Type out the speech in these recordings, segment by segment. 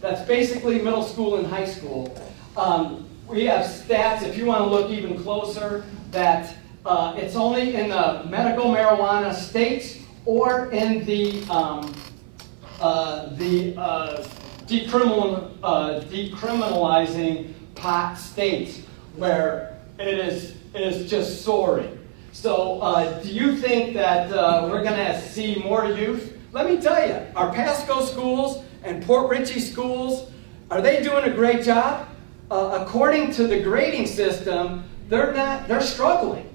That's basically middle school and high school. We have stats, if you want to look even closer, that it's only in the medical marijuana states or in the decriminalizing pot states where it is just soaring. So do you think that we're going to see more youth? Let me tell you, our Pasco schools and Port Richey schools, are they doing a great job? According to the grading system, they're struggling.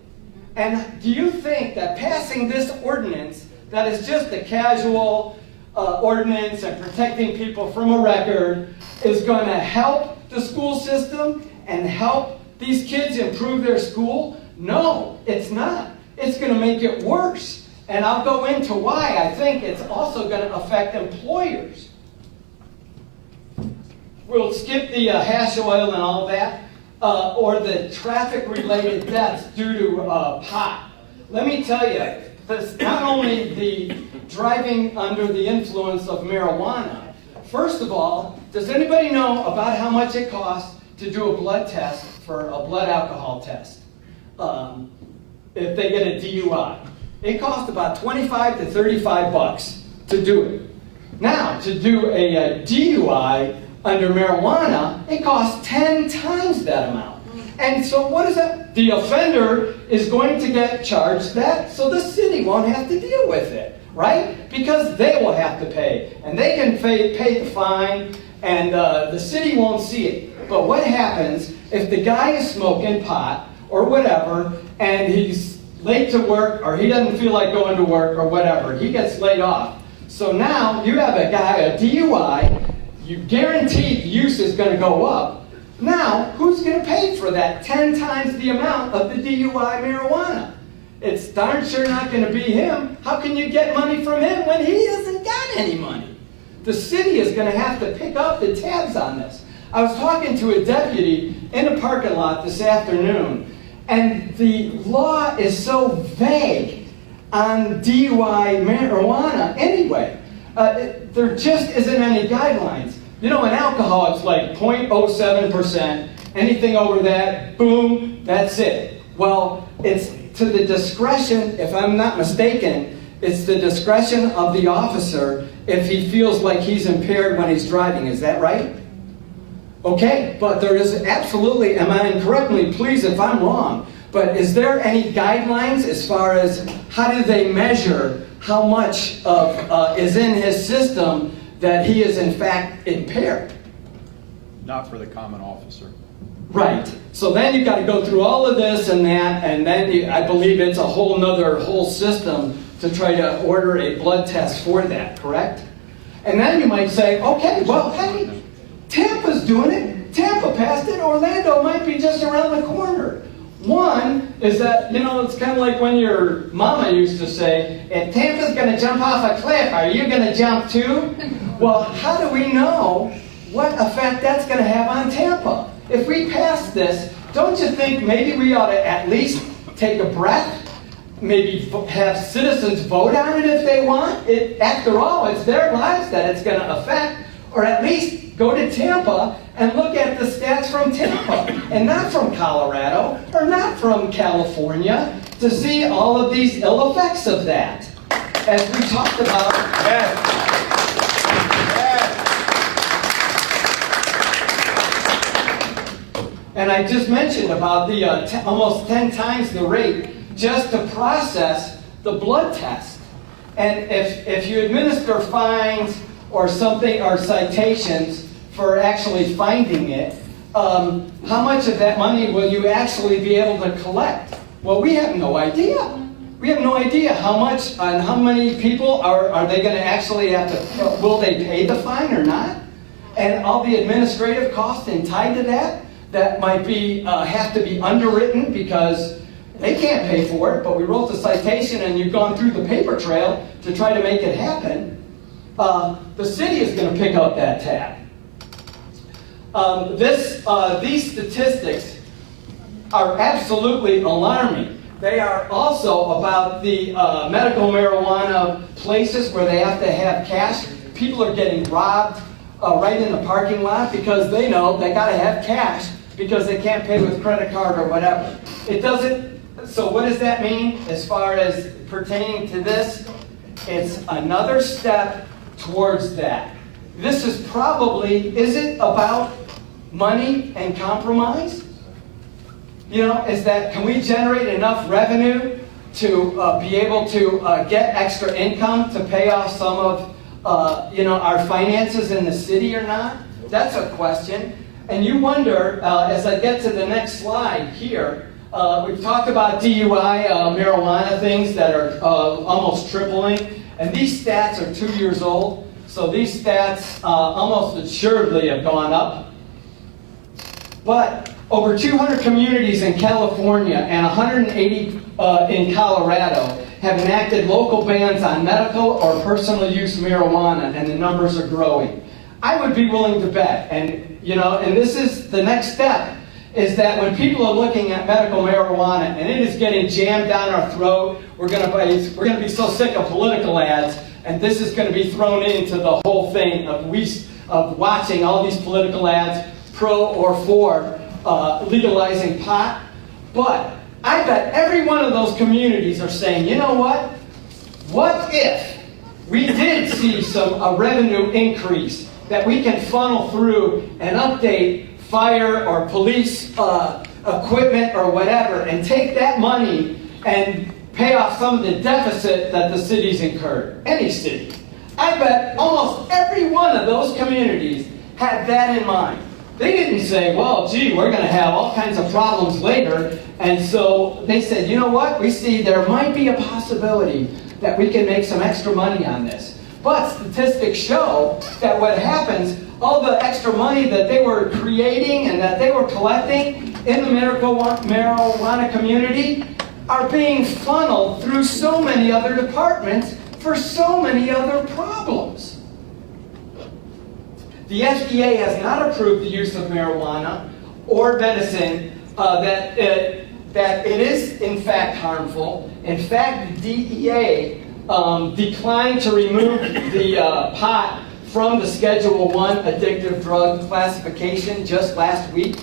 And do you think that passing this ordinance, that is just a casual ordinance and protecting people from a record, is going to help the school system and help these kids improve their school? No, it's not. It's going to make it worse. And I'll go into why I think it's also going to affect employers. We'll skip the hash oil and all that, or the traffic-related deaths due to pot. Let me tell you, this, not only the driving under the influence of marijuana. First of all, does anybody know about how much it costs to do a blood test for a blood alcohol test? If they get a DUI. It costs about 25 to 35 bucks to do it. Now, to do a DUI under marijuana, it costs 10 times that amount. And so what is that? The offender is going to get charged that, so the city won't have to deal with it, right? Because they will have to pay. And they can pay the fine, and the city won't see it. But what happens if the guy is smoking pot or whatever, and he's late to work, or he doesn't feel like going to work, or whatever. He gets laid off. So now you have a guy, a DUI, you guarantee the use is going to go up. Now, who's going to pay for that 10 times the amount of the DUI marijuana? It's darn sure not going to be him. How can you get money from him when he hasn't got any money? The city is going to have to pick up the tabs on this. I was talking to a deputy in a parking lot this afternoon, and the law is so vague on DUI marijuana anyway. There just isn't any guidelines. You know, in alcohol, it's like 0.07%. Anything over that, boom, that's it. Well, it's to the discretion, if I'm not mistaken, it's the discretion of the officer if he feels like he's impaired when he's driving. Is that right? Okay, but there is absolutely, am I incorrect? Please, if I'm wrong, but is there any guidelines as far as how do they measure how much of is in his system that he is in fact impaired? Not for the common officer. Right. So then you've got to go through all of this and that, and then I believe it's a whole system to try to order a blood test for that, correct? And then you might say, okay, well, hey, Tampa's doing it. Tampa passed it. Orlando might be just around the corner. One is that, you know, it's kind of like when your mama used to say, if Tampa's going to jump off a cliff, are you going to jump too? Well, how do we know what effect that's going to have on Tampa? If we pass this, don't you think maybe we ought to at least take a breath? Maybe have citizens vote on it if they want? After all, it's their lives that it's going to affect. Or at least go to Tampa and look at the stats from Tampa and not from Colorado or not from California to see all of these ill effects of that. As we talked about. Yes. Yes. And I just mentioned about the almost 10 times the rate just to process the blood test. And if you administer fines or something, or citations for actually finding it, how much of that money will you actually be able to collect? Well, we have no idea. We have no idea how much and how many people are they going to actually have to, will they pay the fine or not? And all the administrative costs tied to that might be, have to be underwritten because they can't pay for it, but we wrote the citation and you've gone through the paper trail to try to make it happen. The city is going to pick up that tab. These statistics are absolutely alarming. They are also about the medical marijuana places where they have to have cash. People are getting robbed. right in the parking lot because they know they got to have cash because they can't pay with credit card or whatever. It doesn't, so what does that mean as far as pertaining to this? It's another step towards that. This is probably, is it about money and compromise? You know, is that, can we generate enough revenue to be able to get extra income to pay off some of, you know, our finances in the city or not? That's a question. And you wonder, as I get to the next slide here, we've talked about DUI, marijuana things that are almost tripling. And these stats are 2 years old. So these stats almost assuredly have gone up. But over 200 communities in California and 180 in Colorado have enacted local bans on medical or personal use marijuana, and the numbers are growing. I would be willing to bet, and you know, and this is the next step, is that when people are looking at medical marijuana and it is getting jammed down our throat, we're going to be so sick of political ads, and this is going to be thrown into the whole thing of watching all these political ads pro or for legalizing pot. But I bet every one of those communities are saying, you know what? What if we did see a revenue increase that we can funnel through and update fire or police equipment or whatever, and take that money and pay off some of the deficit that the city's incurred? Any city. I bet almost every one of those communities had that in mind. They didn't say, well, gee, we're going to have all kinds of problems later. And so they said, you know what? We see there might be a possibility that we can make some extra money on this. But statistics show that what happens, all the extra money that they were creating and that they were collecting in the marijuana community are being funneled through so many other departments for so many other problems. The FDA has not approved the use of marijuana or medicine that it is in fact harmful. In fact, the DEA declined to remove the pot from the Schedule I addictive drug classification just last week.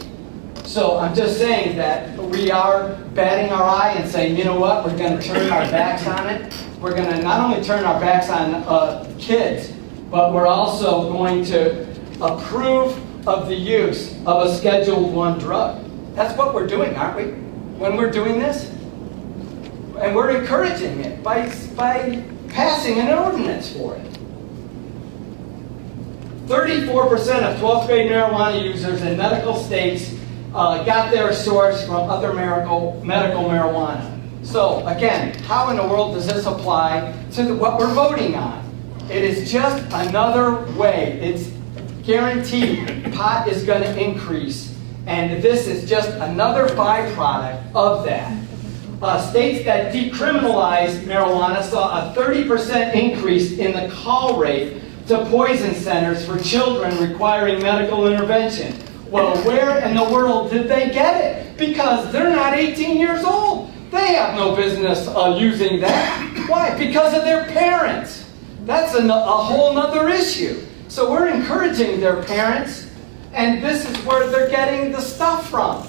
So I'm just saying that we are batting our eye and saying, you know what, we're going to turn our backs on it. We're going to not only turn our backs on kids, but we're also going to approve of the use of a Schedule I drug. That's what we're doing, aren't we? When we're doing this? And we're encouraging it by passing an ordinance for it. 34% of 12th grade marijuana users in medical states got their source from other medical marijuana. So again, how in the world does this apply to what we're voting on? It is just another way. It's guaranteed pot is going to increase, and this is just another byproduct of that. States that decriminalized marijuana saw a 30% increase in the call rate to poison centers for children requiring medical intervention. Well, where in the world did they get it? Because they're not 18 years old. They have no business using that. Why? Because of their parents. That's a whole other issue. So we're encouraging their parents, and this is where they're getting the stuff from.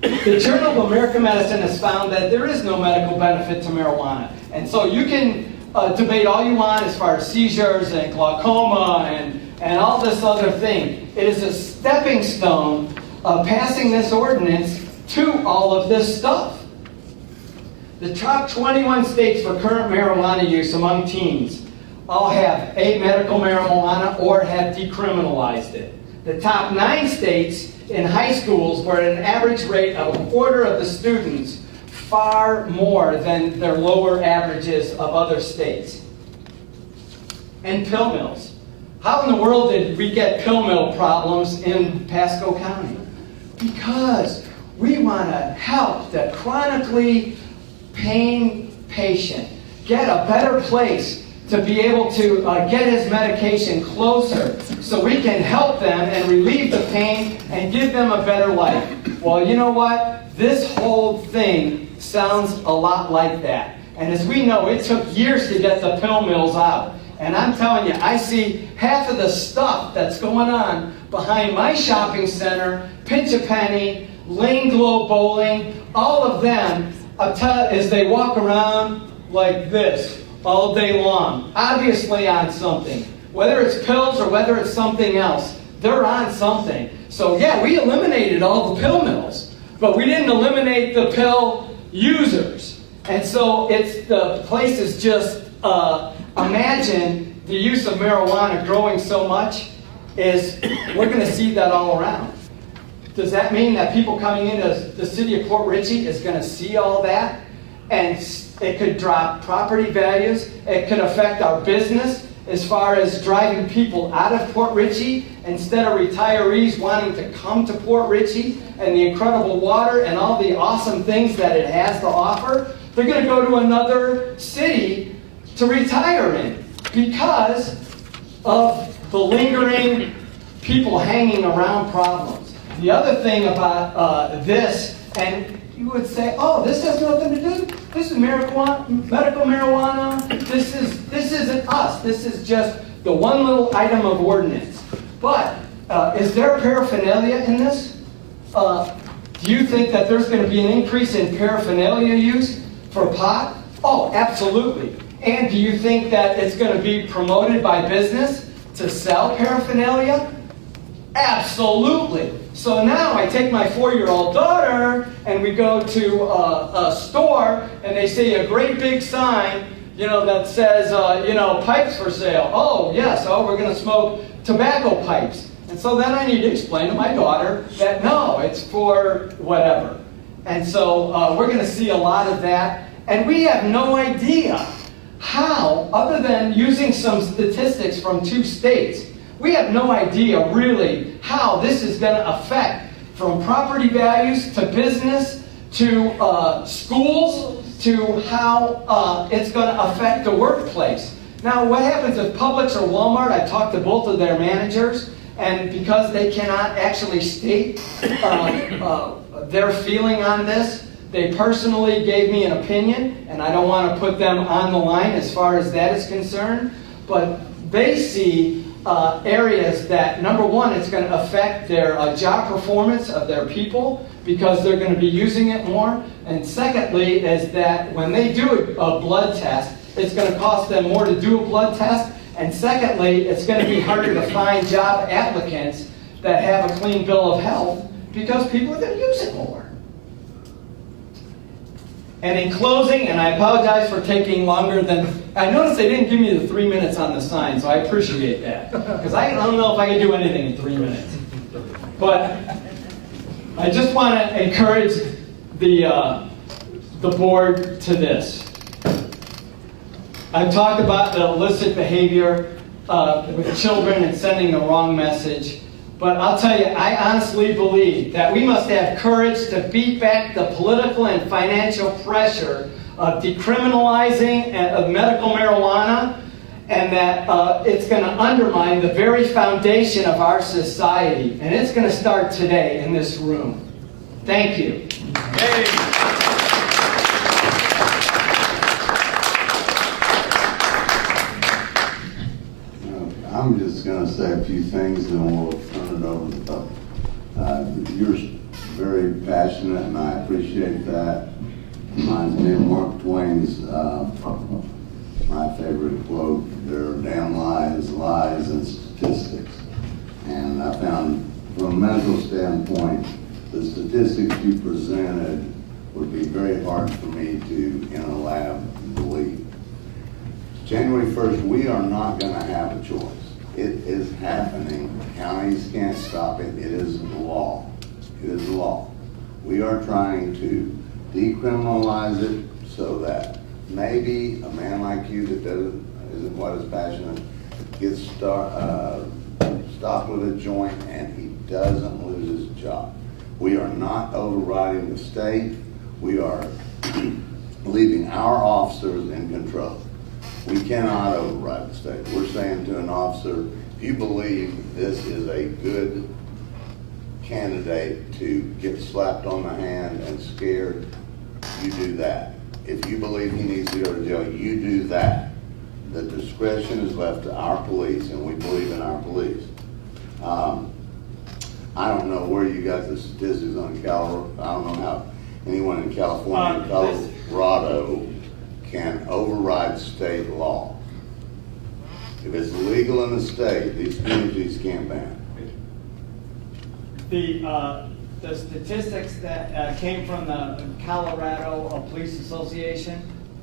The Journal of American Medicine has found that there is no medical benefit to marijuana. And so you can debate all you want as far as seizures and glaucoma and all this other thing. It is a stepping stone of passing this ordinance to all of this stuff. The top 21 states for current marijuana use among teens all have a medical marijuana or have decriminalized it. The top 9 states in high schools were at an average rate of a quarter of the students, far more than their lower averages of other states. And pill mills. How in the world did we get pill mill problems in Pasco County? Because we want to help the chronically pain patient get a better place to be able to get his medication closer so we can help them and relieve the pain and give them a better life. Well, you know what? This whole thing sounds a lot like that. And as we know, it took years to get the pill mills out. And I'm telling you, I see half of the stuff that's going on behind my shopping center, Pinch a Penny, Lane Glow Bowling, all of them, as they walk around like this all day long, obviously on something. Whether it's pills or whether it's something else, they're on something. So yeah, we eliminated all the pill mills, but we didn't eliminate the pill users. And so the place is just, imagine the use of marijuana growing so much is we're going to see that all around. Does that mean that people coming into the city of Port Richey is going to see all that? And it could drop property values. It could affect our business as far as driving people out of Port Richey instead of retirees wanting to come to Port Richey and the incredible water and all the awesome things that it has to offer. They're going to go to another city to retire in because of the lingering people hanging around problems. The other thing about this, and you would say, oh, this has nothing to do. This is medical marijuana. This isn't us. This is just the one little item of ordinance. But is there paraphernalia in this? Do you think that there's going to be an increase in paraphernalia use for pot? Oh, absolutely. And do you think that it's going to be promoted by business to sell paraphernalia? Absolutely. So now I take my 4-year-old daughter and we go to a store and they see a great big sign, that says, pipes for sale. Oh, yes, we're going to smoke tobacco pipes. And so then I need to explain to my daughter that no, it's for whatever. And so we're going to see a lot of that. And we have no idea how, other than using some statistics from 2 states, we have no idea really how this is going to affect from property values to business to schools to how it's going to affect the workplace. Now, what happens if Publix or Walmart, I talked to both of their managers, and because they cannot actually state their feeling on this, they personally gave me an opinion, and I don't want to put them on the line as far as that is concerned, but they see areas that, number one, it's going to affect their job performance of their people because they're going to be using it more. And secondly, is that when they do a blood test, it's going to cost them more to do a blood test. And secondly, it's going to be harder to find job applicants that have a clean bill of health because people are going to use it more. And in closing, and I apologize for taking longer than, I noticed they didn't give me the 3 minutes on the sign, so I appreciate that. Because I don't know if I can do anything in 3 minutes. But I just want to encourage the board to this. I've talked about the illicit behavior with children and sending the wrong message. But I'll tell you, I honestly believe that we must have courage to beat back the political and financial pressure of decriminalizing of medical marijuana, and that it's going to undermine the very foundation of our society. And it's going to start today in this room. Thank you. Hey. I'm just going to say a few things and we'll turn it over to Doug. You're very passionate and I appreciate that. Reminds me of Mark Twain's, my favorite quote, there are damn lies, lies, and statistics. And I found from a medical standpoint, the statistics you presented would be very hard for me to, in a lab, believe. January 1st, we are not going to have a choice. It is happening. Counties can't stop it. It is law. It is law. We are trying to decriminalize it so that maybe a man like you that isn't quite as passionate gets stopped with a joint and he doesn't lose his job. We are not overriding the state. We are leaving our officers in control. We cannot override the state. We're saying to an officer, if you believe this is a good candidate to get slapped on the hand and scared, you do that. If you believe he needs to go to jail, you do that. the discretion is left to our police, and we believe in our police. I don't know where you got the statistics on Colorado. I don't know how anyone in California and Colorado can override state law. If it's legal in the state, these communities can't ban it. The statistics that came from the Colorado Police Association,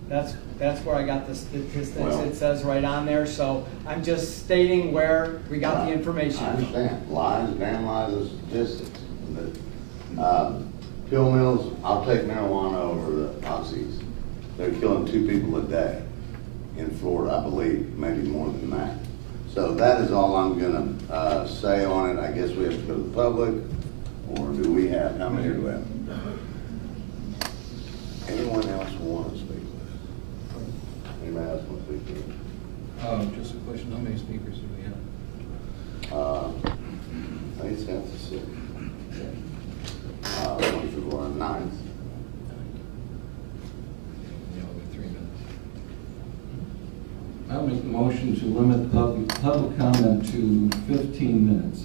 that's where I got the statistics. Well, it says right on there, so I'm just stating where we got the information. I understand. Lies, damn lies are statistics. Pill mills, I'll take marijuana over the Aussies. They're killing 2 people a day in Florida, I believe, maybe more than that. So that is all I'm gonna say on it. I guess we have to go to the public, or do we have, how many do we have? Anyone else want to speak with us? Anybody else want to speak to us? Just a question, how many speakers do we have? I think it's half to 6. One through our 9th. Yeah, we have 3 minutes. I'll make the motion to limit public comment to 15 minutes.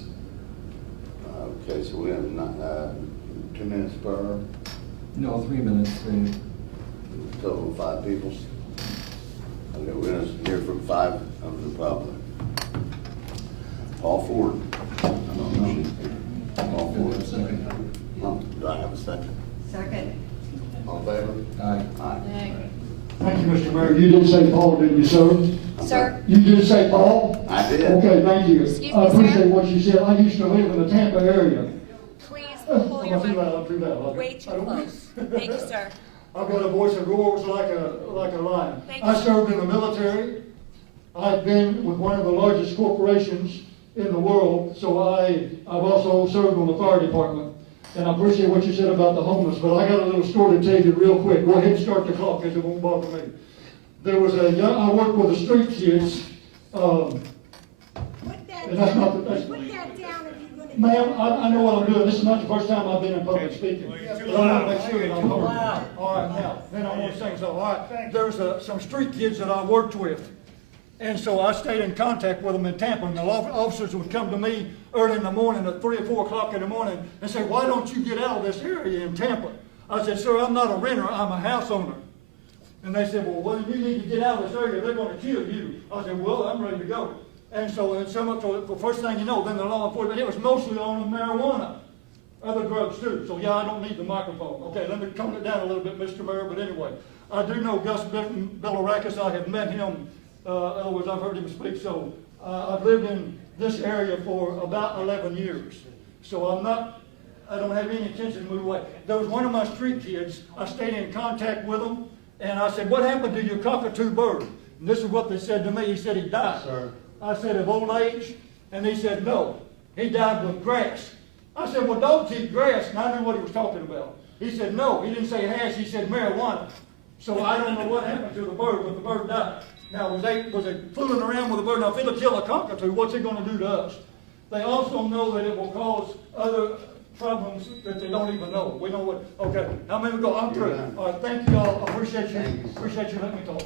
Okay, so we have 2 minutes per No, 3 minutes. total of 5 people. Okay, we're gonna hear from 5 of the public. All Ford. I don't know. All Ford. Second. No, do I have a second? Second. All in favor? Aye. Aye. Thank you, Mr. Mayor. You did say Paul, didn't you, sir? Sir? You did say Paul? I did. Okay, thank you. Excuse I me, sir? appreciate what you said. I used to live in the Tampa area. Please pull your I'm too loud, mic I'm too loud. way too close. Thank you, sir. I've got a voice that roars like a lion. Thank I you. served in the military. I've been with one of the largest corporations in the world, so I've also served on the fire department. And I appreciate what you said about the homeless, but I got a little story to tell you real quick. Go ahead and start the clock, because it won't bother me. There was I worked with the street kids. Put that And that's not the- down, put that down if you're gonna. Ma'am, I know what I'm doing. This is not the first time I've been in public speaking. But I want to make sure that I'm heard. All right, now, then I want to say something. All right, there's some street kids that I worked with. And so I stayed in contact with them in Tampa, and the officers would come to me early in the morning at 3 or 4 o'clock in the morning and say, why don't you get out of this area in Tampa? I said, sir, I'm not a renter, I'm a house owner. And they said, well, you need to get out of this area, they're going to kill you. I said, well, I'm ready to go. And so the first thing you know, then the law enforcement, it was mostly on marijuana, other drugs too. So yeah, I don't need the microphone. Okay, let me tone it down a little bit, Mr. Mayor, but anyway. I do know Gus Bellarakis, I have met him, in other words, I've heard him speak, so I've lived in this area for about 11 years. So I don't have any intention to move away. There was one of my street kids, I stayed in contact with him, and I said, what happened to your cockatoo bird? And this is what they said to me. He said he died. Sir. I said, of old age? And he said, no, he died with grass. I said, well, dogs eat grass, and I knew what he was talking about. He said, no, he didn't say hash, he said marijuana. So I don't know what happened to the bird, but the bird died. Now, was they fooling around with the bird? Now, if it'll kill a cockatoo, what's it going to do to us? They also know that it will cause other problems that they don't even know. We know what, okay, how many we go? I'm through. All right, thank you all. I appreciate you. Appreciate you letting me talk.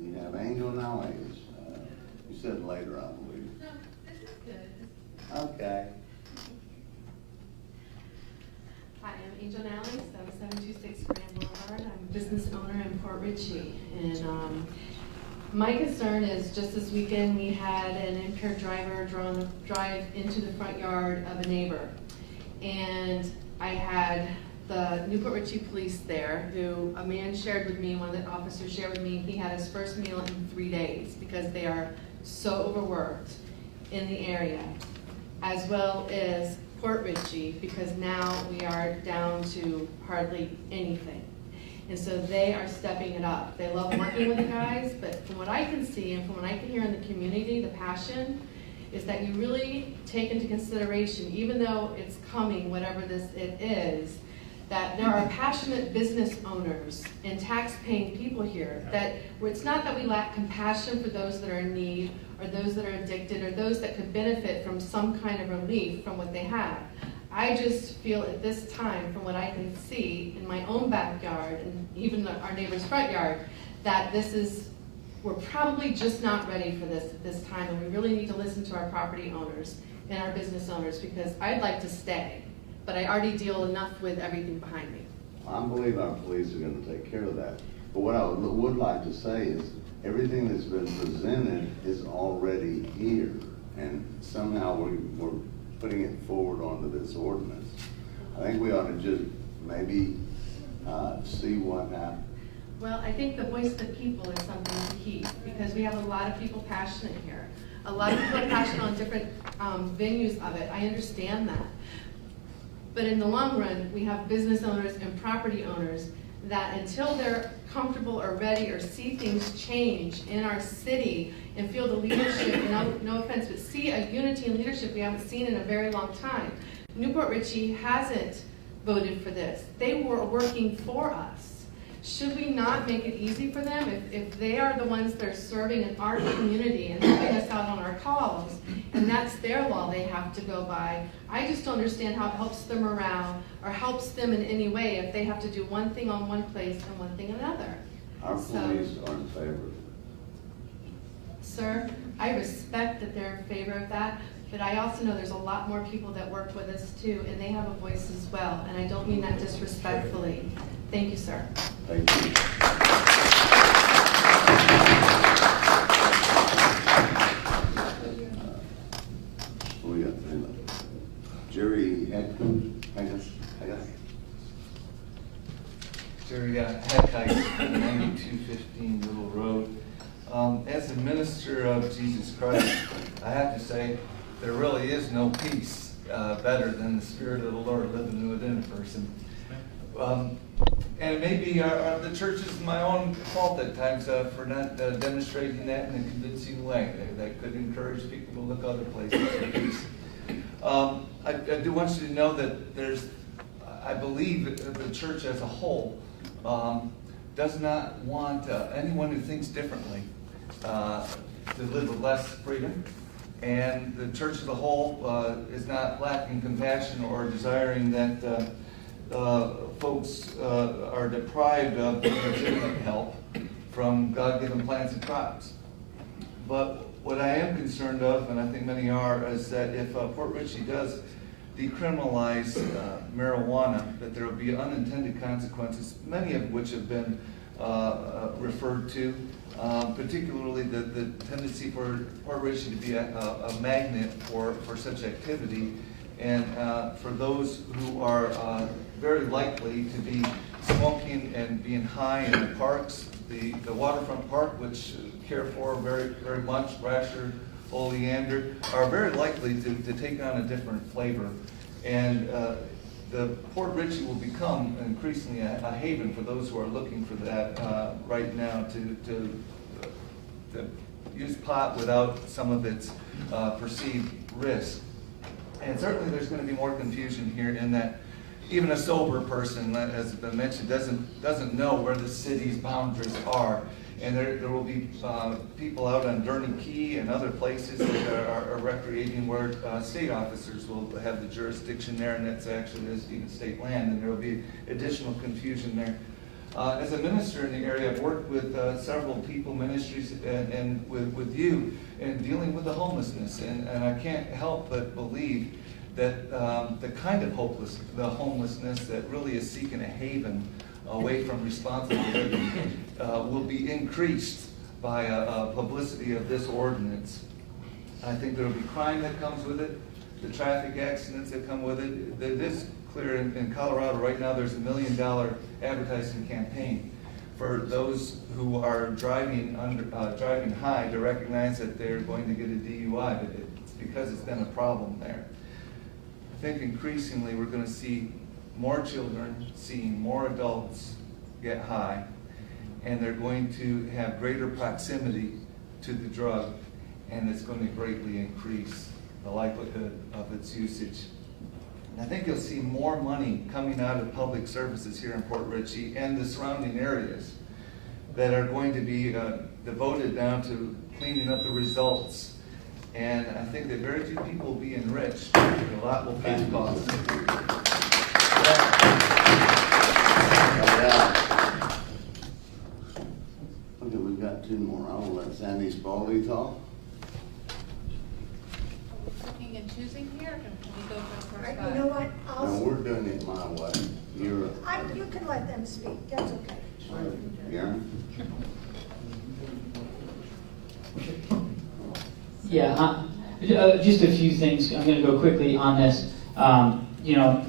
We have Angel now, ladies. You said later, I believe. No, this is good. Okay. Hi, I'm Angel Nally, 7726 Grand Boulevard. I'm a business owner in Port Richey. And my concern is just this weekend we had an impaired driver drive into the front yard of a neighbor. And I had the Newport Richey police there, who a man shared with me, one of the officers shared with me, he had his first meal in 3 days because they are so overworked in the area, as well as Port Richey, because now we are down to hardly anything. And so they are stepping it up. They love working with the guys, but from what I can see and from what I can hear in the community, the passion is that you really take into consideration, even though it's coming, whatever it is, that there are passionate business owners and tax-paying people here, that where it's not that we lack compassion for those that are in need or those that are addicted or those that could benefit from some kind of relief from what they have. I just feel at this time, from what I can see in my own backyard and even our neighbor's front yard, that we're probably just not ready for this time, and we really need to listen to our property owners and our business owners, because I'd like to stay, but I already deal enough with everything behind me. I believe our police are gonna take care of that. But what I would like to say is, everything that's been presented is already here, and somehow we're putting it forward onto this ordinance. I think we ought to just maybe see what happens. Well, I think the voice of the people is something key, because we have a lot of people passionate here. A lot of people are passionate on different venues of it. I understand that. But in the long run, we have business owners and property owners that until they're comfortable or ready or see things change in our city and feel the leadership, no offense, but see a unity in leadership we haven't seen in a very long time. Newport Richey hasn't voted for this. They were working for us. Should we not make it easy for them if they are the ones that are serving in our community and helping us out on our calls, and that's their law they have to go by? I just don't understand how it helps their morale or helps them in any way if they have to do one thing on one place and one thing another. Our police are in favor of it. Sir, I respect that they're in favor of that, but I also know there's a lot more people that work with us too, and they have a voice as well, and I don't mean that disrespectfully. Thank you, sir. Thank you. We got Jerry Haggis. Jerry Haggis, 9215 Little Road. As a minister of Jesus Christ, I have to say there really is no peace better than the Spirit of the Lord living within a person. And maybe the church is my own fault at times for not demonstrating that in a convincing way that could encourage people to look other places for peace. I do want you to know that I believe that the church as a whole does not want anyone who thinks differently to live with less freedom. And the church as a whole is not lacking compassion or desiring that folks are deprived of legitimate help from God-given plants and crops. But what I am concerned of, and I think many are, is that if Port Richey does decriminalize marijuana, that there will be unintended consequences, many of which have been referred to, particularly the tendency for Port Richey to be a magnet for such activity, and for those who are very likely to be smoking and being high in the parks, the waterfront park, which care for very, very much, Brasher, Oleander, are very likely to take on a different flavor. And the Port Richey will become increasingly a haven for those who are looking for that right now to use pot without some of its perceived risk. And certainly there's going to be more confusion here in that even a sober person, as I mentioned, doesn't know where the city's boundaries are. And there will be people out on Durney Key and other places that are recreating where state officers will have the jurisdiction there, and that's actually even state land, and there will be additional confusion there. As a minister in the area, I've worked with several people, ministries, and with you in dealing with the homelessness, and I can't help but believe that the kind of homelessness that really is seeking a haven away from responsible living will be increased by publicity of this ordinance. I think there will be crime that comes with it, the traffic accidents that come with it. It is clear in Colorado right now there's $1 million advertising campaign for those who are driving high to recognize that they're going to get a DUI, but it's because it's been a problem there. I think increasingly we're going to see more children seeing more adults get high, and they're going to have greater proximity to the drug, and it's going to greatly increase the likelihood of its usage. And I think you'll see more money coming out of public services here in Port Richey and the surrounding areas that are going to be devoted down to cleaning up the results. And I think that very few people will be enriched, and a lot will pay the cost. got two more. I will let Sandy Spaulding talk. Picking and choosing here, or can we go for the Right, first you know five? what, No, we're doing it my way. you can let them speak, that's okay. Garyn? Yeah, just a few things. I'm going to go quickly on this. You know,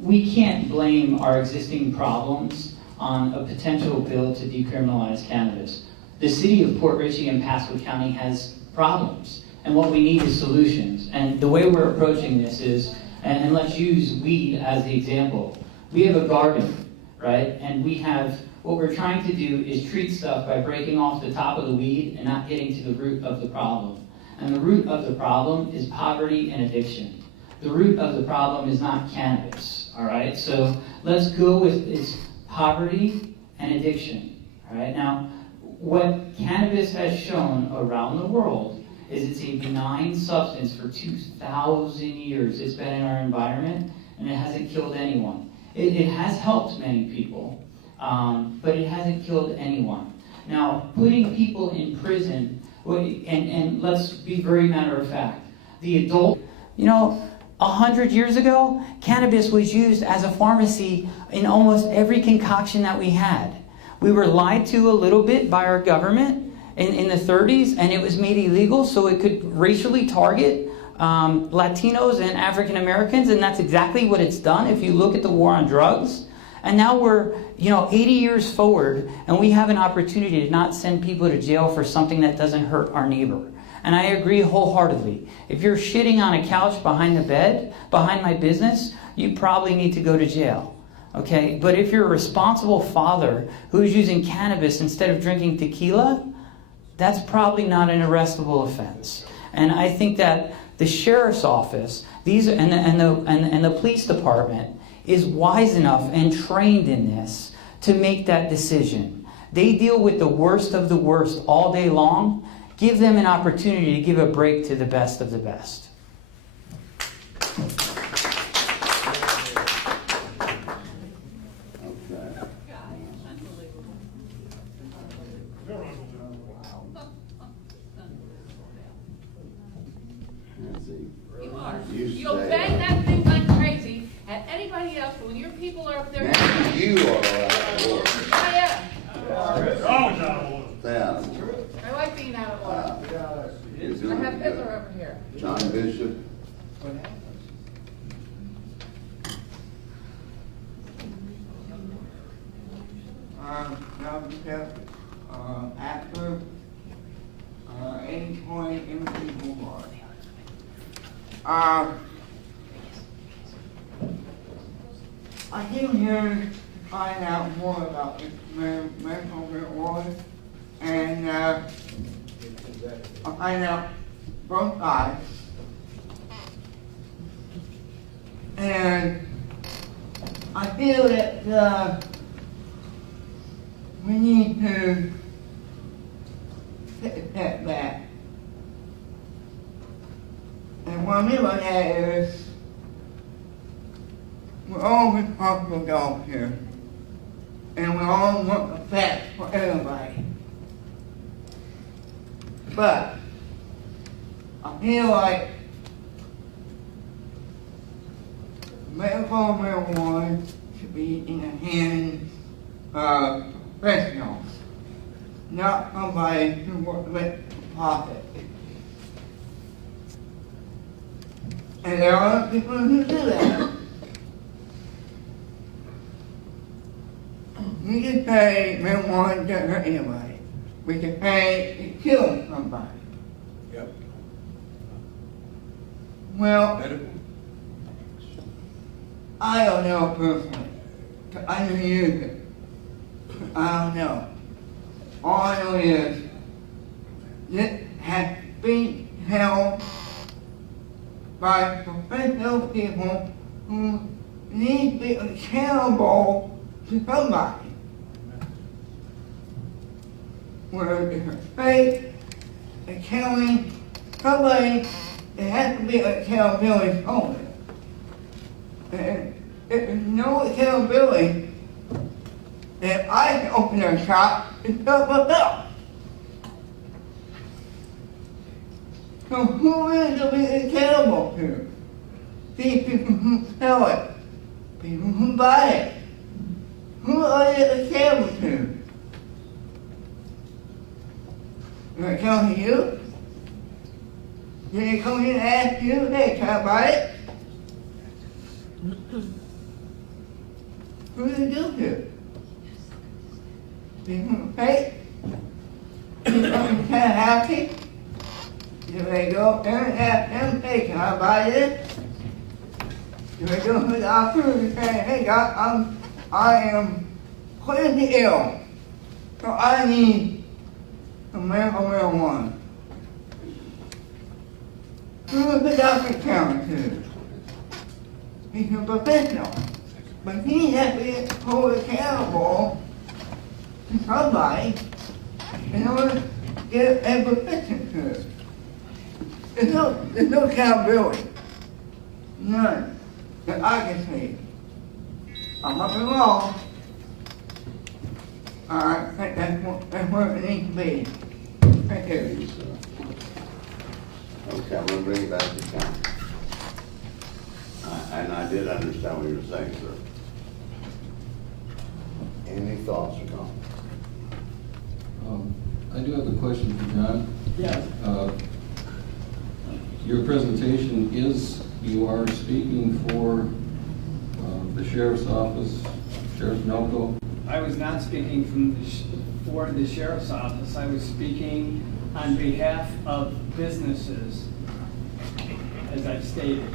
we can't blame our existing problems on a potential bill to decriminalize cannabis. The city of Port Richey and Pasco County has problems, and what we need is solutions. And the way we're approaching this is, and let's use weed as the example. We have a garden, right? And we have, what we're trying to do is treat stuff by breaking off the top of the weed and not getting to the root of the problem. And the root of the problem is poverty and addiction. The root of the problem is not cannabis, all right? So let's go with it's poverty and addiction, all right? Now, what cannabis has shown around the world is it's a benign substance for 2,000 years. It's been in our environment, and it hasn't killed anyone. It has helped many people, but it hasn't killed anyone. Now, putting people in prison, and let's be very matter of fact, the adult, you know, 100 years ago, cannabis was used as a pharmacy in almost every concoction that we had. We were lied to a little bit by our government in the 30s, and it was made illegal so it could racially target Latinos and African Americans, and that's exactly what it's done if you look at the war on drugs. And now we're, 80 years forward, and we have an opportunity to not send people to jail for something that doesn't hurt our neighbor. And I agree wholeheartedly. If you're shitting on a couch behind the bed, behind my business, you probably need to go to jail. Okay? But if you're a responsible father who's using cannabis instead of drinking tequila, that's probably not an arrestable offense. And I think that the sheriff's office, and the police department is wise enough and trained in this to make that decision. They deal with the worst of the worst all day long. Give them an opportunity to give a break to the best of the best. Okay. Nancy, You are. you You'll stay. bang that thing like crazy at anybody else, but when your people are up there. Nancy, you are out of order. I am. Stay out of order. I like being out of order. You're I doing have good. Hitler over here. John Bishop. Actor, 820 Embassy Boulevard. I came here to find out more about this medical marijuana, and I find out both sides. And I feel that we need to take a step back. And what I mean by that is, we're all responsible adults here. And we all want the best for everybody. But I feel like medical marijuana should be in the hands of professionals, not somebody who works with profit. And there are people who do that. We can pay marijuana to hurt anybody. We can pay to kill somebody. Yep. Well, Medical. I don't know personally. I don't use it. I don't know. All I know is it has been held by professional people who need to be accountable to somebody. Whether it's a state, a county, somebody, it has to be accountability only. And if there's no accountability, then I can open a shop and help myself. So who is to be accountable to? These people who sell it, people who buy it. Who are you accountable to? Do I come to you? Did they come in and ask you, hey, can I buy it? Who do they do to? People who pay? People who can't have it? Do they go up there and ask them, hey, can I buy this? Do they go to the doctor and say, hey, doc, I am critically ill, so I need some medical marijuana. Who is the doctor coming to? He's a professional, but he has to be held accountable to somebody in order to get a prescription to it. There's no accountability. None that I can see. I'm not wrong. Alright, that's where it needs to be. Thank you. Okay, I'm gonna bring it back to council. And I did understand what you were saying, sir. Any thoughts or comments? I do have a question for John. Yes. Your presentation is, you are speaking for the Sheriff's Office, Sheriff Nelko. I was not speaking for the Sheriff's Office. I was speaking on behalf of businesses, as I've stated.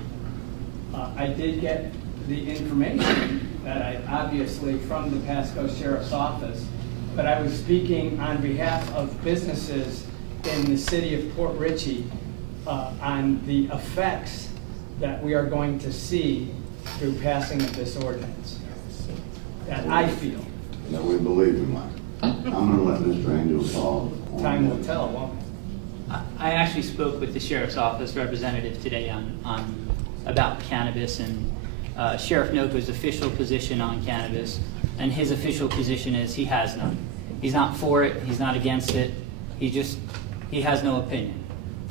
I did get the information that I obviously from the Pasco Sheriff's Office, but I was speaking on behalf of businesses in the city of Port Richey on the effects that we are going to see through passing of this ordinance, that I feel. That we believe in, Mike. I'm gonna let Mr. Angel talk. Time will tell, won't it? I actually spoke with the Sheriff's Office representative today on about cannabis, and Sheriff Noko's official position on cannabis, and his official position is he has none. He's not for it, he's not against it, he has no opinion.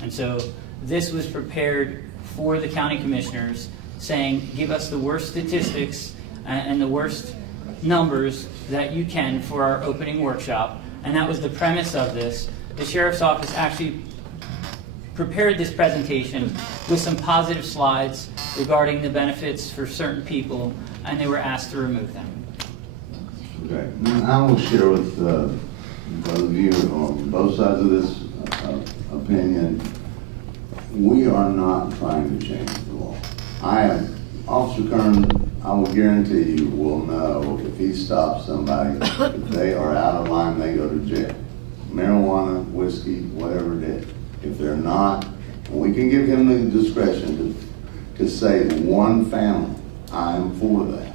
And so this was prepared for the county commissioners, saying give us the worst statistics and the worst numbers that you can for our opening workshop, and that was the premise of this. The Sheriff's Office actually prepared this presentation with some positive slides regarding the benefits for certain people, and they were asked to remove them. Okay, I will share with those of you on both sides of this opinion. We are not trying to change the law. Officer Kern, I will guarantee you will know if he stops somebody, if they are out of line, they go to jail. Marijuana, whiskey, whatever it is. If they're not, we can give him the discretion to save one family. I'm for that.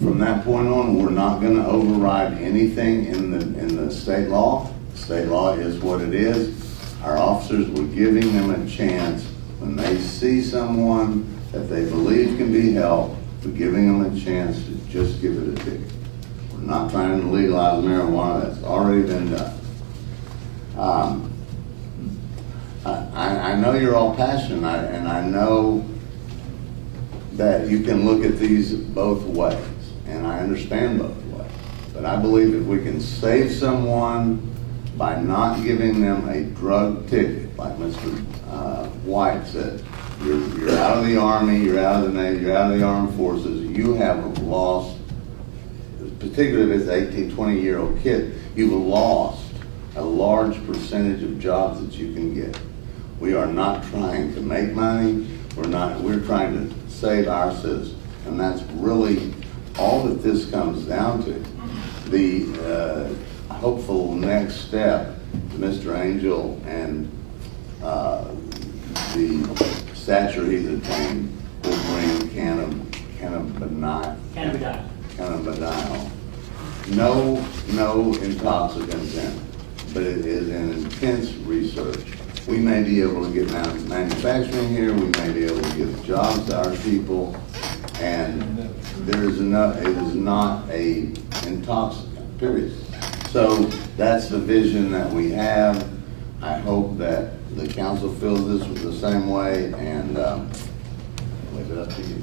From that point on, we're not going to override anything in the state law. State law is what it is. Our officers, we're giving them a chance when they see someone that they believe can be helped. We're giving them a chance to just give it a ticket. We're not trying to legalize marijuana. That's already been done. I know you're all passionate, and I know that you can look at these both ways, and I understand both ways. But I believe if we can save someone by not giving them a drug ticket, like Mr. White said, you're out of the Army, you're out of the Navy, you're out of the Armed Forces, you have lost, particularly if it's an 18, 20-year-old kid, you've lost a large percentage of jobs that you can get. We are not trying to make money, we're trying to save our citizens. And that's really all that this comes down to. The hopeful next step, Mr. Angel and the stature he's attained will bring cannabidiol. No intoxicants in it, but it is an intense research. We may be able to get manufacturing here, we may be able to give jobs to our people, and it is not a intoxicant, period. So that's the vision that we have. hope that the council feels this was the same way, and leave it up to you.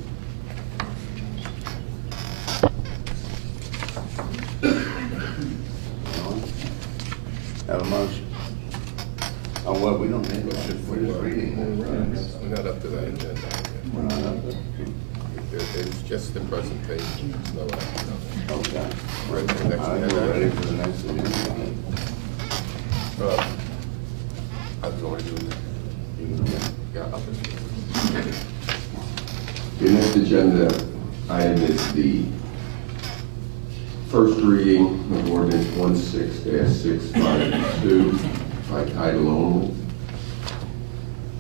Have a motion. Oh, well, we don't need a motion, we're just reading. We're not up to that agenda. We're not up there. It's just the presentation, there's no action on it. Okay. Ready for the next All right, agenda? we're ready for the next agenda. I was going to do it. Yeah, I'll just. Your next agenda item is the first reading of ordinance 16-652 by title only.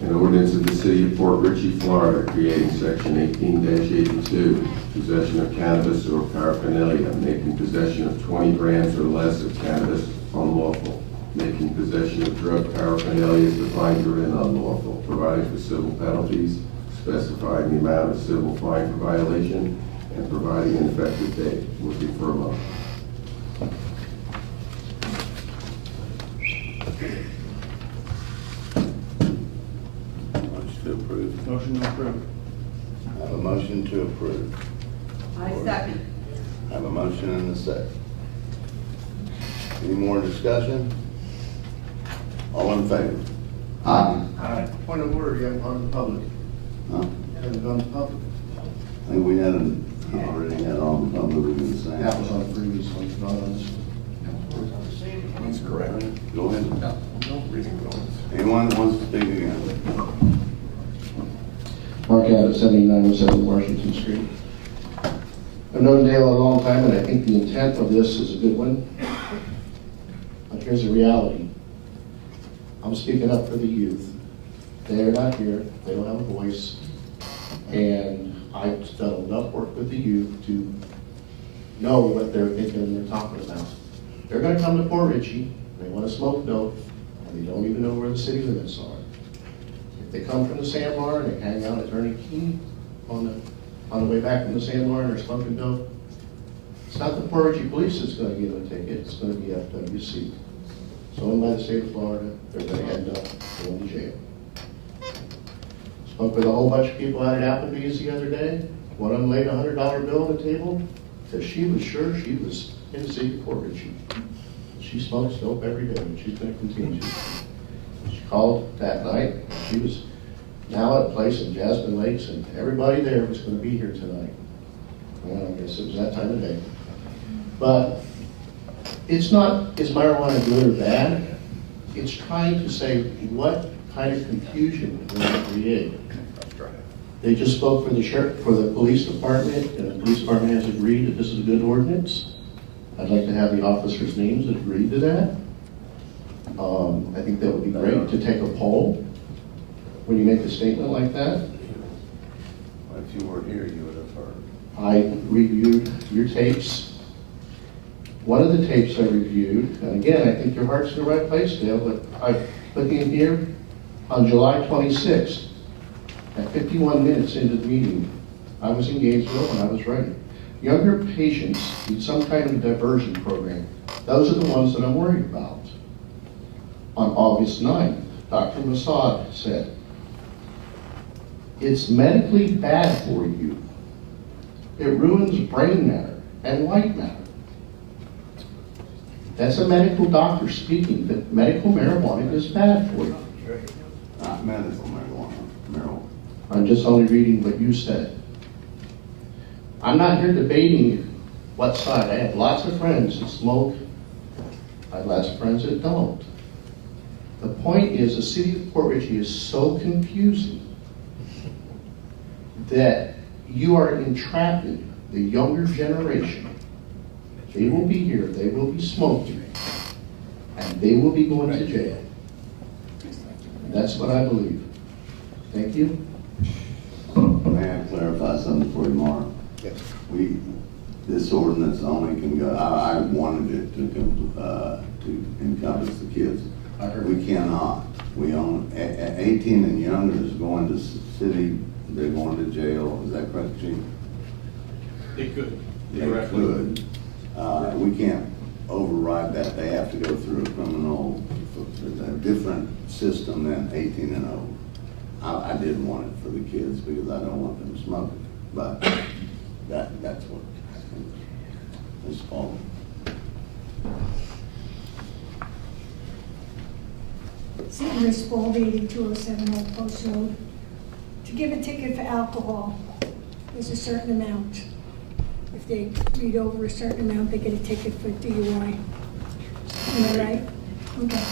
An ordinance of the city of Port Richey, Florida, creating section 18-82, possession of cannabis or paraphernalia, making possession of 20 grams or less of cannabis unlawful, making possession of drug paraphernalia as defined herein unlawful, providing for civil penalties, specifying the amount of civil fine for violation, and providing an effective date. Looking for a motion. Motion to approve. Motion to approve. I have a motion to approve. I second. I have a motion and a second. Any more discussion? All in favor? Aye. Point of order, you haven't gone to the public. Huh? You haven't gone to the public. I think we had already had all the public we can say. That was on the previous one, not on this one. He's correct. Go ahead. No reading going. Anyone that wants to speak again? Mark Abbott, 7907 Washington Street. I've known Dale a long time, and I think the intent of this is a good one. But here's the reality. I'm speaking up for the youth. They are not here. They don't have a voice. And I've done enough work with the youth to know what they're thinking and they're talking about. They're going to come to Port Richey. They want to smoke dope, and they don't even know where the city limits are. If they come from the sandbar and they hang out at Ernie Key on the way back from the sandbar and they're smoking dope, it's not the Port Richey police that's going to give them a ticket. It's going to be FWC. It's owned by the state of Florida. They're going to end up going to jail. Spoke with a whole bunch of people out at Applebee's the other day. One of them laid a $100 bill on the table because she was sure she was in the city of Port Richey. She smokes dope every day, and she's going to continue. She called that night. She was now at a place in Jasmine Lakes, and everybody there was going to be here tonight. Well, I guess it was that time of day. But it's not, is marijuana good or bad? It's trying to say what kind of confusion will it create. They just spoke for the sheriff, for the police department, and the police department has agreed that this is a good ordinance. I'd like to have the officers' names that agreed to that. I think that would be great to take a poll when you make a statement like that. If you were here, you would have heard. I reviewed your tapes. One of the tapes I reviewed, and again, I think your heart's in the right place, Dale, but I put in here on July 26th, at 51 minutes into the meeting, I was in Gainesville and I was writing. Younger patients need some kind of diversion program. Those are the ones that I'm worried about. On August 9th, Dr. Masad said, it's medically bad for you. It ruins brain matter and white matter. That's a medical doctor speaking, that medical marijuana is bad for you. Not medical marijuana, marijuana. I'm just only reading what you said. I'm not here debating what side. I have lots of friends that smoke. I have lots of friends that don't. The point is, the city of Port Richey is so confusing that you are entrapping the younger generation. They will be here, they will be smoking, and they will be going to jail. And that's what I believe. Thank you. May I clarify something for you, Mark? Yes. This ordinance only can go, I wanted it to encompass the kids. I heard. We cannot. We own, 18 and younger is going to city, they're going to jail. Is that correct, Chief? It could. They could. We can't override that. They have to go through a criminal different system than 18 and over. I didn't want it for the kids because I don't want them smoking, but that's what is all. Senior Spald, 82070 Old Post Road. To give a ticket for alcohol, there's a certain amount. If they read over a certain amount, they get a ticket for DUI. Am I right? Okay.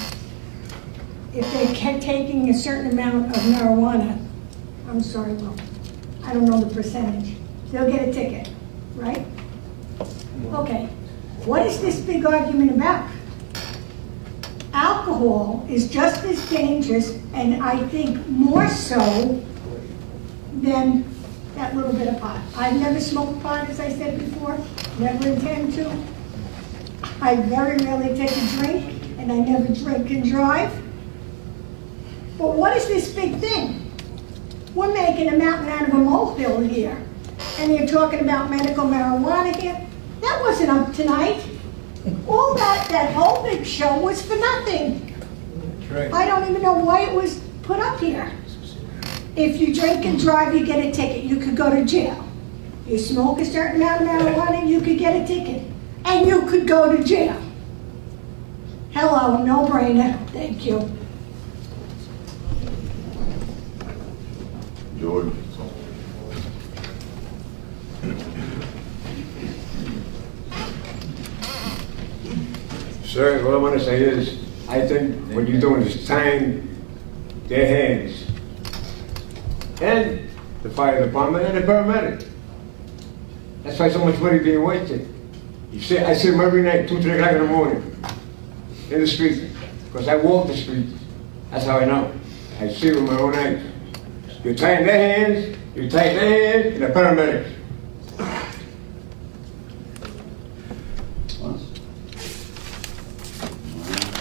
If they kept taking a certain amount of marijuana, I'm sorry, well, I don't know the percentage, they'll get a ticket, right? Okay. What is this big argument about? Alcohol is just as dangerous, and I think more so than that little bit of pot. I've never smoked pot, as I said before, never intend to. I very rarely take a drink, and I never drink and drive. But what is this big thing? We're making a mountain out of a molehill here, and you're talking about medical marijuana here. That wasn't up tonight. All that whole big show was for nothing. Right. I don't even know why it was put up here. If you drink and drive, you get a ticket. You could go to jail. You smoke a certain amount of marijuana, you could get a ticket. And you could go to jail. Hello, no brainer. Thank you. George. Sir, what I want to say is, I think what you're doing is tying their hands and the fire department and the paramedic. That's why so much money being wasted. You see, I see them every night, 2, 3 o'clock in the morning, in the street, because I walk the street. That's how I know. I see them with my own eyes. You're tying their hands, and the paramedics.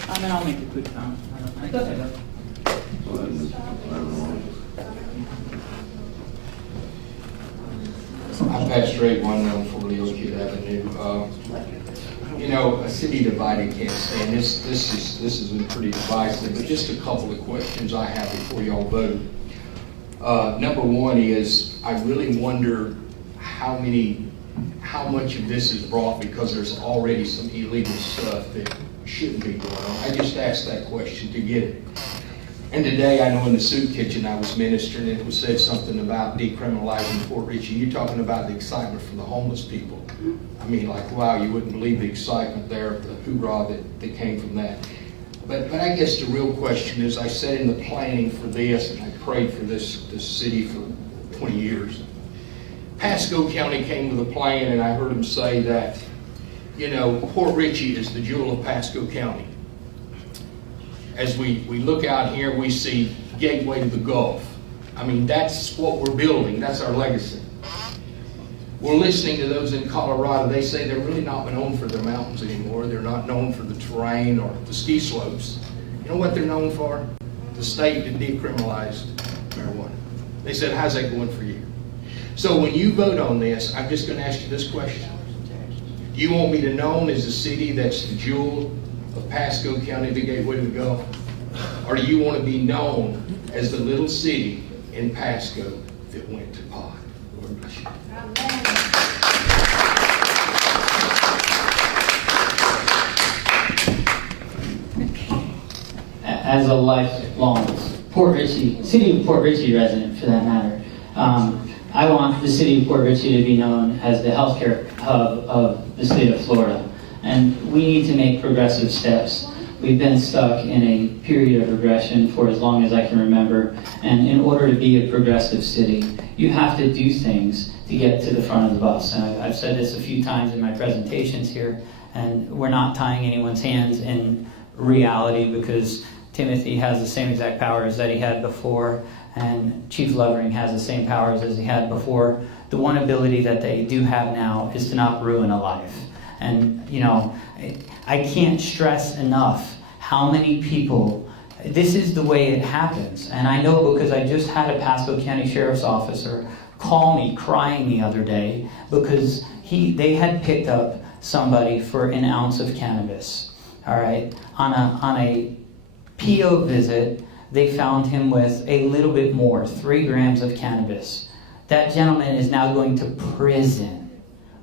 I mean, I'll make a quick comment. Go ahead. I passed straight 140 Oakwood Avenue. You know, a city divided can't stand. This is pretty divisive, but just a couple of questions I have before y'all vote. Number one is, I really wonder how much of this is brought because there's already some illegal stuff that shouldn't be going on. I just asked that question to get it. And today, I know in the soup kitchen I was ministering, and it was said something about decriminalizing Fort Richey. You're talking about the excitement from the homeless people. I mean, like, wow, you wouldn't believe the excitement there, the hoorah that came from that. But I guess the real question is, I sat in the planning for this, and I prayed for this city for 20 years. Pasco County came with a plan, and I heard them say that, you know, Port Richey is the jewel of Pasco County. As we look out here, we see gateway to the Gulf. I mean, that's what we're building. That's our legacy. We're listening to those in Colorado. They say they're really not known for their mountains anymore. They're not known for the terrain or the ski slopes. You know what they're known for? The state that decriminalized marijuana. They said, how's that going for you? So when you vote on this, I'm just going to ask you this question. Do you want me to known as a city that's the jewel of Pasco County, the gateway to the Gulf? Or do you want to be known as the little city in Pasco that went to pot? Lord bless you. As a lifelong city of Port Richey resident, for that matter, I want the city of Port Richey to be known as the healthcare hub of the state of Florida. And we need to make progressive steps. We've been stuck in a period of regression for as long as I can remember. And in order to be a progressive city, you have to do things to get to the front of the bus. And I've said this a few times in my presentations here, and we're not tying anyone's hands in reality, because Timothy has the same exact powers that he had before, and Chief Lovering has the same powers as he had before. The one ability that they do have now is to not ruin a life. And, you know, I can't stress enough how many people, this is the way it happens. And I know because I just had a Pasco County Sheriff's officer call me crying the other day because they had picked up somebody for an ounce of cannabis, all right, on a PO visit, they found him with a little bit more, 3 grams of cannabis. That gentleman is now going to prison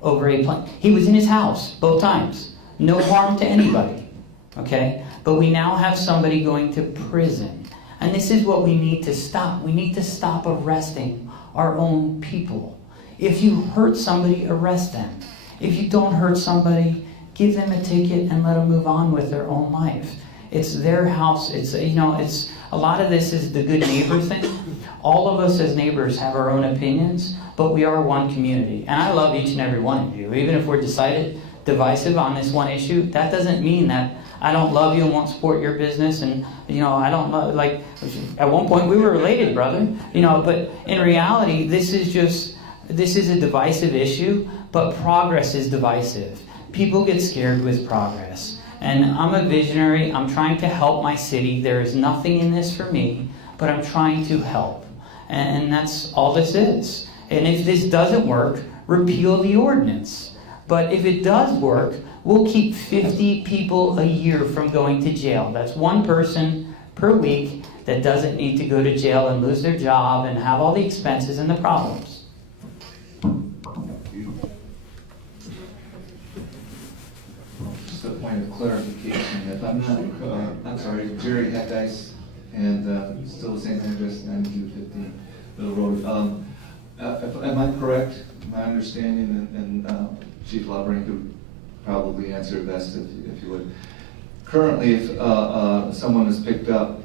over a plant. He was in his house both times. No harm to anybody. Okay? But we now have somebody going to prison. And this is what we need to stop. We need to stop arresting our own people. If you hurt somebody, arrest them. If you don't hurt somebody, give them a ticket and let them move on with their own life. It's their house. It's a lot of this is the good neighbor thing. All of us as neighbors have our own opinions, but we are one community. And I love each and every one of you. Even if we're divisive on this one issue, that doesn't mean that I don't love you and won't support your business. And, I don't love, like, at one point we were related, brother. But in reality, this is a divisive issue, but progress is divisive. People get scared with progress. And I'm a visionary. I'm trying to help my city. There is nothing in this for me, but I'm trying to help. And that's all this is. And if this doesn't work, repeal the ordinance. But if it does work, we'll keep 50 people a year from going to jail. That's one person per week that doesn't need to go to jail and lose their job and have all the expenses and the problems. Just a point of clarification. If I'm not, I'm sorry, Jerry Heckice, and still the same address, 9215 Middle Road. Am I correct? My understanding, and Chief Lobring could probably answer best if you would. Currently, if someone is picked up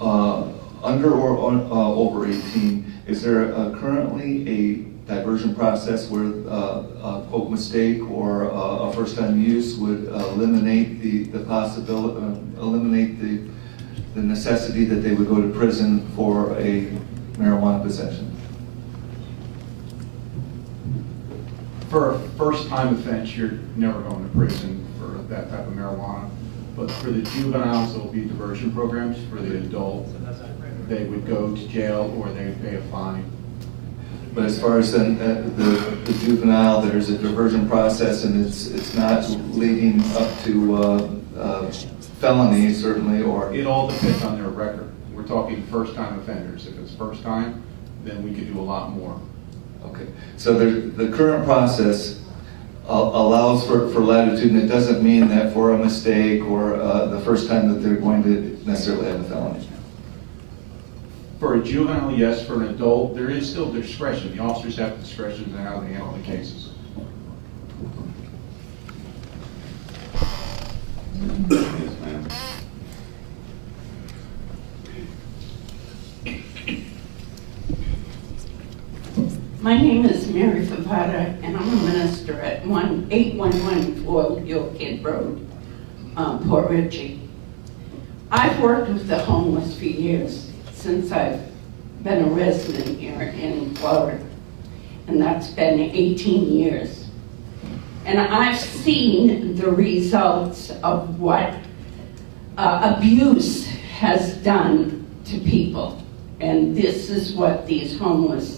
under or over 18, is there currently a diversion process where a quote mistake or a first-time use would eliminate the possibility, eliminate the necessity that they would go to prison for a marijuana possession? For a first-time offense, you're never going to prison for that type of marijuana. But for the juveniles, there'll be diversion programs. For the adult, they would go to jail or they would pay a fine. But as far as the juvenile, there's a diversion process, and it's not leading up to felony, certainly, or... It all depends on their record. We're talking first-time offenders. If it's first time, then we could do a lot more. Okay, so the current process allows for latitude, and it doesn't mean that for a mistake or the first time that they're going to necessarily have a felony. For a juvenile, yes. For an adult, there is still discretion. The officers have discretion in how they handle the cases. Yes, ma'am. My name is Mary Favada, and I'm a minister at 811 Holyoke Road, Port Richey. I've worked with the homeless for years, since I've been a resident here in Florida, and that's been 18 years. And I've seen the results of what abuse has done to people, and this is what these homeless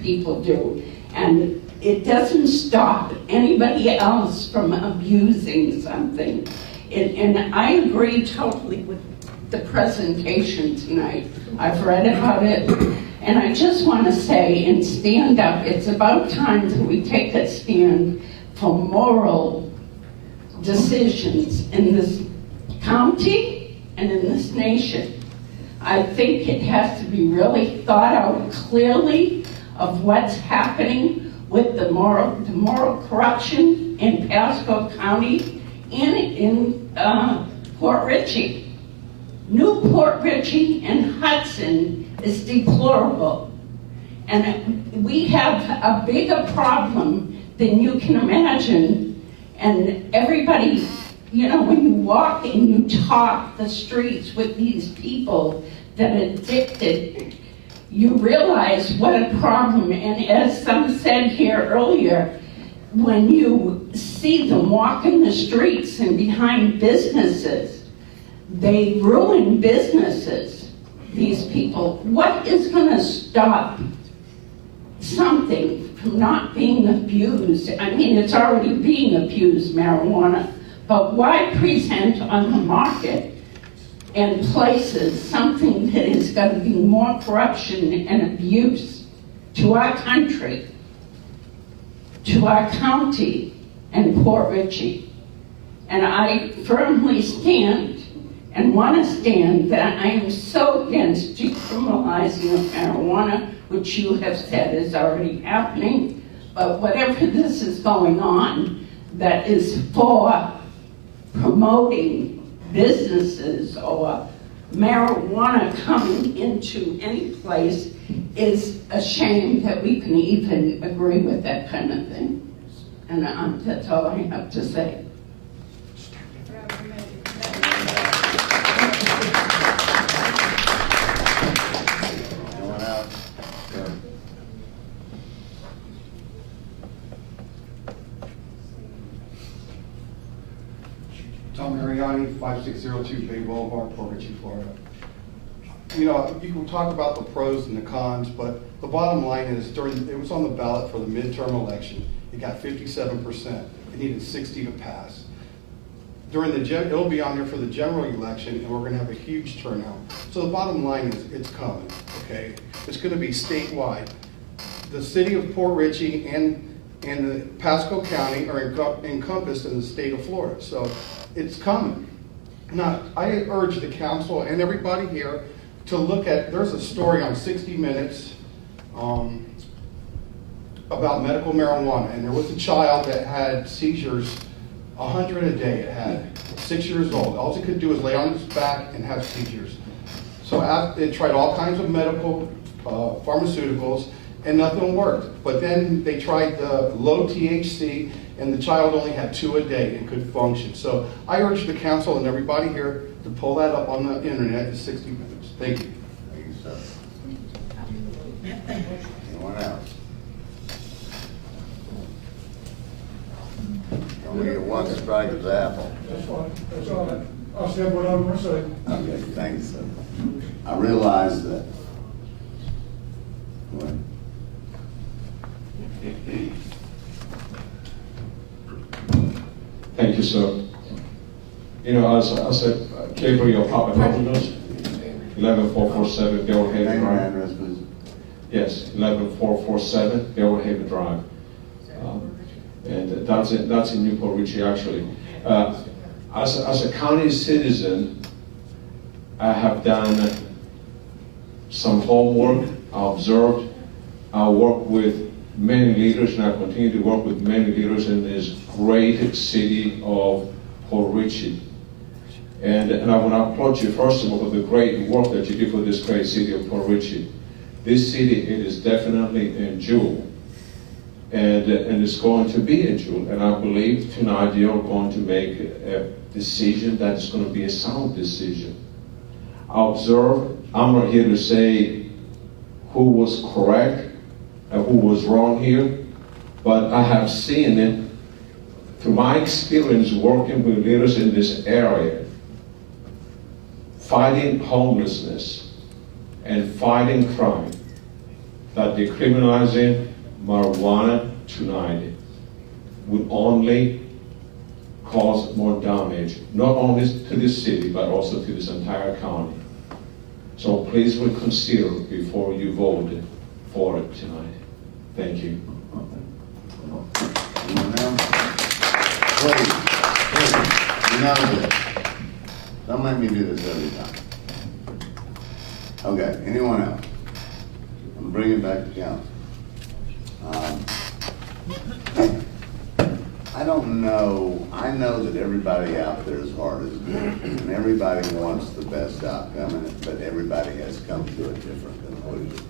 people do. And it doesn't stop anybody else from abusing something. And I agree totally with the presentation tonight. I've read about it, and I just want to say and stand up, it's about time that we take a stand for moral decisions in this county and in this nation. I think it has to be really thought out clearly of what's happening with the moral corruption in Pasco County and in Port Richey. New Port Richey and Hudson is deplorable. And we have a bigger problem than you can imagine. And everybody, when you walk and you talk the streets with these people that are addicted, you realize what a problem. And as some said here earlier, when you see them walking the streets and behind businesses, they ruin businesses, these people. What is going to stop something from not being abused? I mean, it's already being abused, marijuana, but why present on the market and places something that is going to be more corruption and abuse to our country, to our county, and Port Richey. And I firmly stand and want to stand that I am so against decriminalizing of marijuana, which you have said is already happening. But whatever this is going on that is for promoting businesses or marijuana coming into any place is a shame that we can even agree with that kind of thing. And that's all I have to say. Anyone else? Tom Ariani, 5602 Bay Boulevard, Port Richey, Florida. You know, you can talk about the pros and the cons, but the bottom line is it was on the ballot for the midterm election. It got 57%. It needed 60 to pass. It'll be on there for the general election, and we're gonna have a huge turnout. So the bottom line is it's coming, okay? It's gonna be statewide. The city of Port Richey and the Pasco County are encompassed in the state of Florida. So it's coming. Now, I urge the council and everybody here to look at, there's a story on 60 Minutes about medical marijuana, and there was a child that had seizures, 100 a day it had, 6 years old. All it could do was lay on its back and have seizures. So they tried all kinds of medical pharmaceuticals, and nothing worked. But then they tried the low THC, and the child only had 2 a day and could function. So I urge the council and everybody here to pull that up on the internet in 60 minutes. Thank you. Thank you, sir. Anyone else? Only get one strike at the apple. That's fine. That's all right. I said what I was going to say. Okay, thanks, sir. I realize that. Go ahead. Thank you, sir. You know, as I said, Gabriel Papadopoulos, 11447 Bearwood Haven Drive. Address, please. Yes, 11447 Bearwood Haven Drive. And that's in Newport Richey, actually. As a county citizen, I have done some homework. I observed. I worked with many leaders, and I continue to work with many leaders in this great city of Port Richey. And I want to applaud you, first of all, for the great work that you do for this great city of Port Richey. This city, it is definitely a jewel. And it's going to be a jewel. And I believe tonight you're going to make a decision that is going to be a sound decision. I observe, I'm not here to say who was correct and who was wrong here, but I have seen it through my experience working with leaders in this area, fighting homelessness and fighting crime, that decriminalizing marijuana tonight would only cause more damage, not only to this city, but also to this entire county. So please reconsider before you vote for it tonight. Thank you. Anyone else? Please, you know this. Don't make me do this every time. Okay, anyone else? I'm bringing it back to council. I don't know, I know that everybody out there's heart is good, and everybody wants the best outcome, but everybody has come to a different conclusion.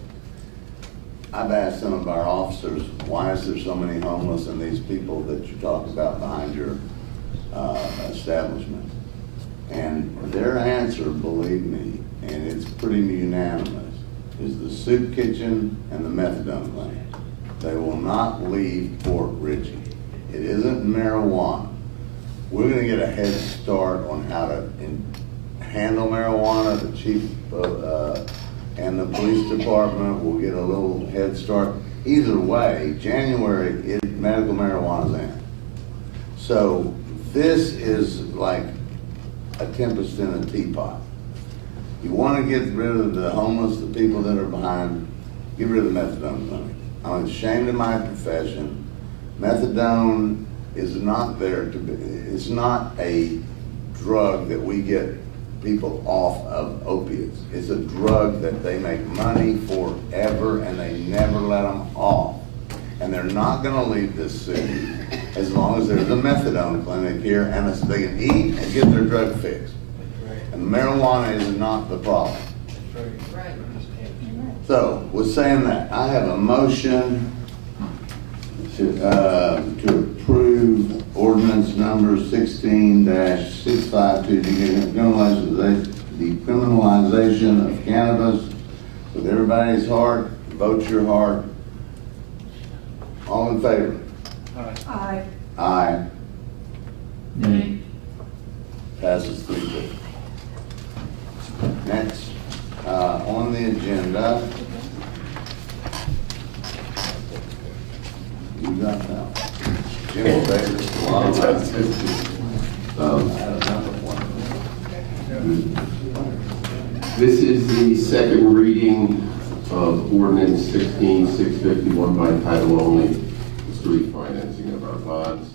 I've asked some of our officers, why is there so many homeless and these people that you talk about behind your establishment? And their answer, believe me, and it's pretty unanimous, is the soup kitchen and the methadone plant. They will not leave Port Richey. It isn't marijuana. We're gonna get a head start on how to handle marijuana. The chief and the police department will get a little head start. Either way, January, medical marijuana's in. So this is like a tempest in a teapot. You want to get rid of the homeless, the people that are behind, get rid of the methadone clinic. I'm ashamed of my profession. Methadone is not there to be, it's not a drug that we get people off of opiates. It's a drug that they make money forever and they never let them off. And they're not gonna leave this city as long as there's a methadone clinic here and they can eat and get their drug fixed. And marijuana is not the problem. So, with saying that, I have a motion to approve ordinance number 16-652, decriminalization of cannabis. With everybody's heart, vote your heart. All in favor? Aye. Aye. Nay. Passes 3-2. Next, on the agenda, you got that. Jim Baker, I had another one. This is the second reading of ordinance 16-651 by title only, street financing of our bonds.